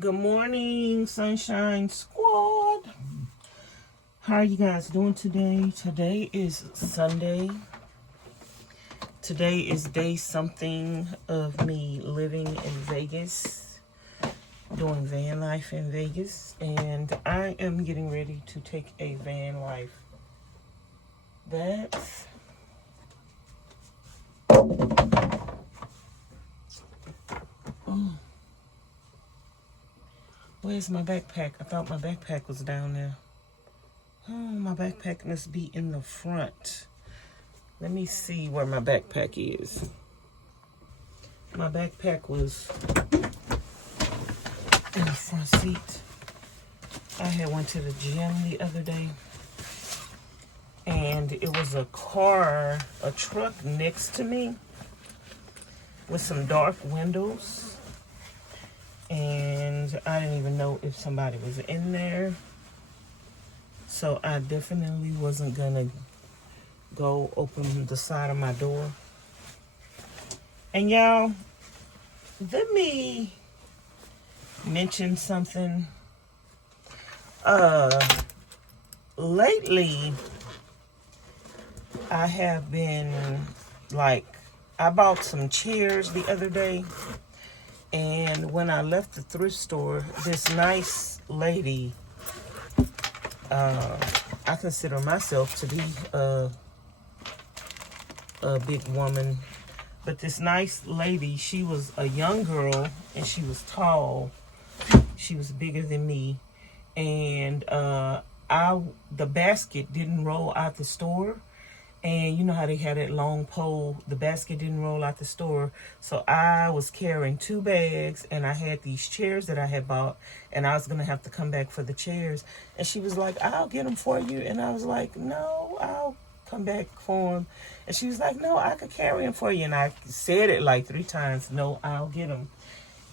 Good morning, Sunshine Squad. How are you guys doing today? Today is Sunday. Today is day something of me living in Vegas, doing van life in Vegas, and I am getting ready to take a van life. That's where's my backpack? I thought my backpack was down there. Oh, my backpack must be in the front. Let me see where my backpack is. My backpack was in the front seat. I had went to the gym the other day, and it was a truck next to me with some dark windows, and I didn't even know if somebody was in there. So I definitely wasn't gonna go open the side of my door. And y'all, let me mention something. Lately, I have been I bought some chairs the other day, and when I left the thrift store, this nice lady, I consider myself to be a big woman, but this nice lady, she was a young girl, and she was tall. She was bigger than me, and the basket didn't roll out the store. And you know how they had that long pole, the basket didn't roll out the store. So I was carrying 2 bags, and I had these chairs that I had bought, and I was going to have to come back for the chairs. And she was like, I'll get them for you. And I was like, no, I'll come back for them. And she was like, no, I could carry them for you. And I said it like 3 times, no, I'll get them.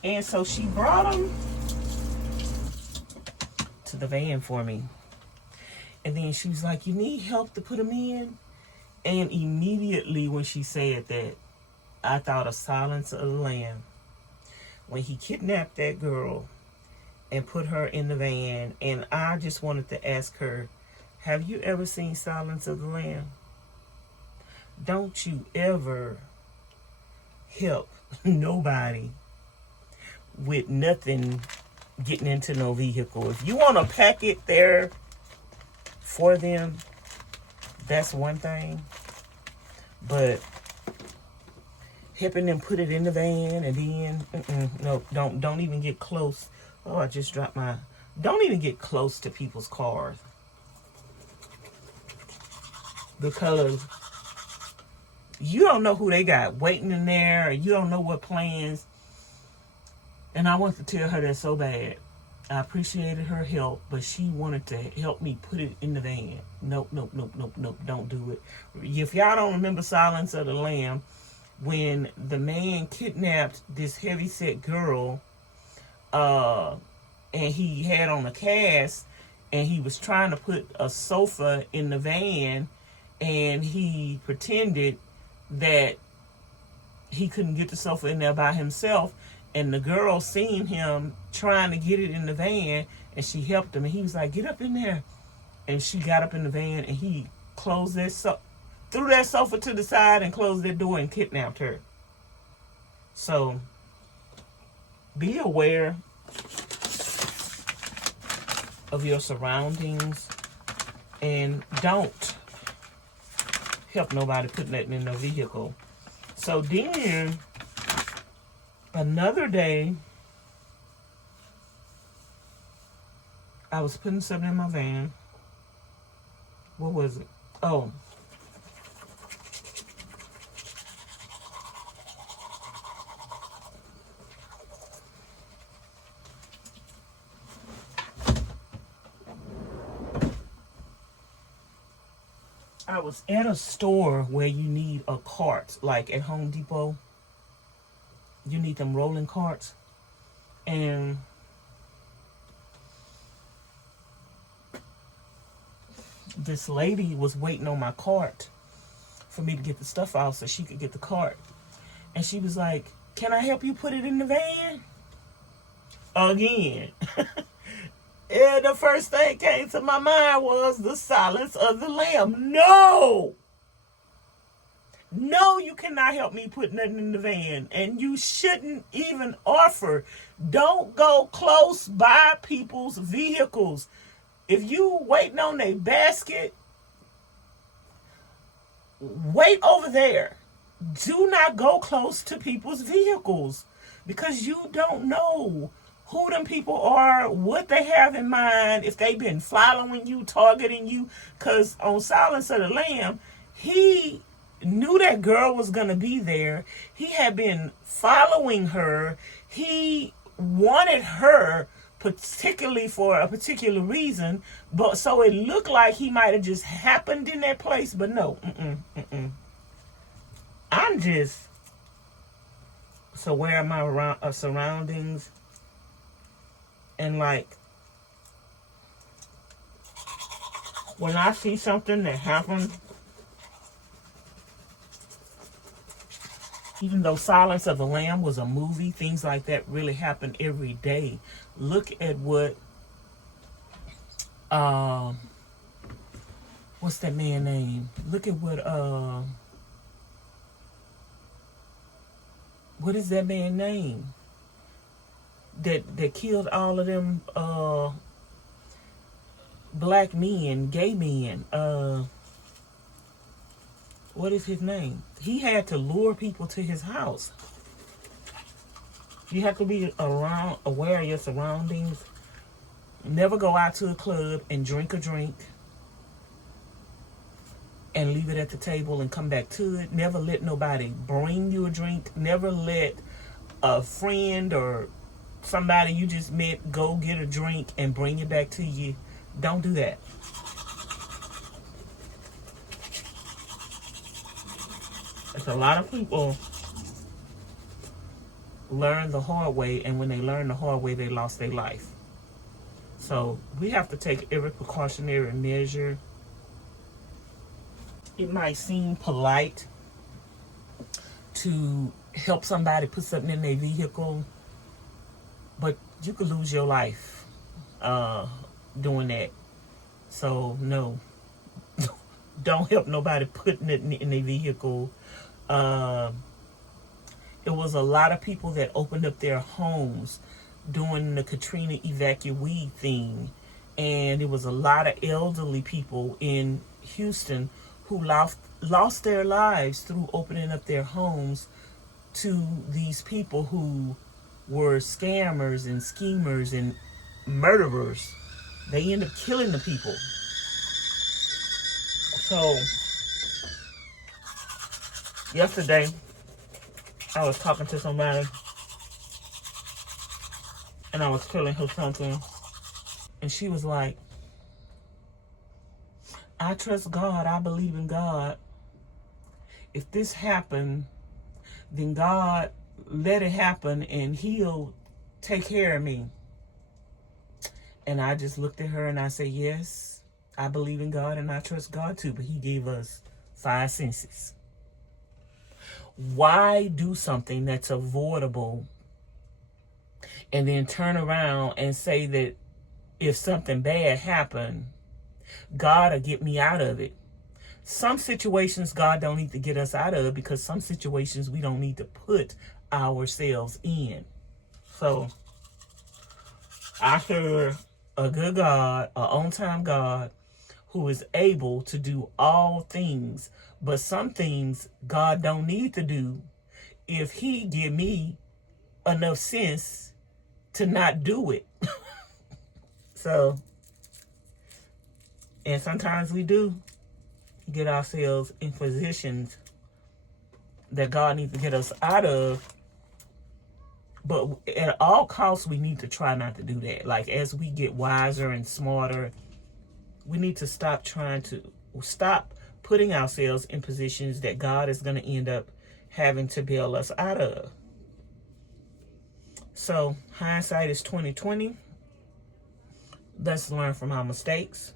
And so she brought them to the van for me. And then she was like, you need help to put them in? And immediately when she said that, I thought of Silence of the Lamb. When he kidnapped that girl and put her in the van. And I just wanted to ask her, have you ever seen Silence of the Lamb? Don't you ever help nobody with nothing getting into no vehicle. If you want to pack it there for them, that's one thing, but helping them put it in the van and then, no, don't even get close. Oh, I just dropped my, don't even get close to people's cars. Because you don't know who they got waiting in there, or you don't know what plans. And I want to tell her that so bad. I appreciated her help, but she wanted to help me put it in the van. Nope, don't do it. If y'all don't remember Silence of the Lamb, when the man kidnapped this heavyset girl, and he had on a cast, and he was trying to put a sofa in the van, and he pretended that he couldn't get the sofa in there by himself. And the girl seen him trying to get it in the van, and she helped him. And he was like, get up in there. And she got up in the van, and he closed that threw that sofa to the side and closed that door and kidnapped her. So be aware of your surroundings, and don't help nobody put nothing in no vehicle. So then, another day, I was putting something in my van. What was it? Oh. I was at a store where you need a cart, like at Home Depot. You need them rolling carts. And this lady was waiting on my cart for me to get the stuff out so she could get the cart. And she was like, can I help you put it in the van? again. And the first thing came to my mind was the silence of the lamb. No! No, you cannot help me put nothing in the van. And you shouldn't even offer. Don't go close by people's vehicles. If you waiting on a basket, wait over there. Do not go close to people's vehicles because you don't know who them people are, what they have in mind, if they've been following you, targeting you. Because on Silence of the Lamb, he knew that girl was going to be there. He had been following her. He wanted her particularly for a particular reason, but so it looked like he might have just happened in that place, but no. I'm just so aware of my surroundings, and like when I see something that happened, even though Silence of the Lamb was a movie, things like that really happen every day. Look at what, what's that man's name? Look at what is that man's name? That killed all of them black men, gay men. What is his name? He had to lure people to his house. You have to be aware of your surroundings. Never go out to a club and drink a drink and leave it at the table and come back to it. Never let nobody bring you a drink. Never let a friend or somebody you just met go get a drink and bring it back to you. Don't do that. It's a lot of people learn the hard way, and when they learn the hard way, they lost their life. So we have to take every precautionary measure. It might seem polite to help somebody put something in their vehicle, but you could lose your life doing that. So no, don't help nobody putting it in their vehicle. It was a lot of people that opened up their homes during the Katrina evacuee thing, and it was a lot of elderly people in Houston who lost their lives through opening up their homes to these people who were scammers and schemers and murderers. They end up killing the people. So yesterday I was talking to somebody and I was telling her something, and she was like, I trust God, I believe in God. If this happened, then God let it happen and he'll take care of me. And I just looked at her and I said, yes, I believe in God and I trust God too, but he gave us 5 senses. Why do something that's avoidable and then turn around and say that if something bad happened, God will get me out of it? Some situations God don't need to get us out of, because some situations we don't need to put ourselves in. So I serve a good God, an on-time God, who is able to do all things. But some things God don't need to do if he give me enough sense to not do it. So, and sometimes we do get ourselves in positions that God needs to get us out of. But at all costs, we need to try not to do that. Like, as we get wiser and smarter, we need to stop putting ourselves in positions that God is going to end up having to bail us out of. So hindsight is 20/20. Let's learn from our mistakes.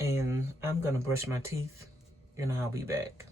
And I'm going to brush my teeth and I'll be back.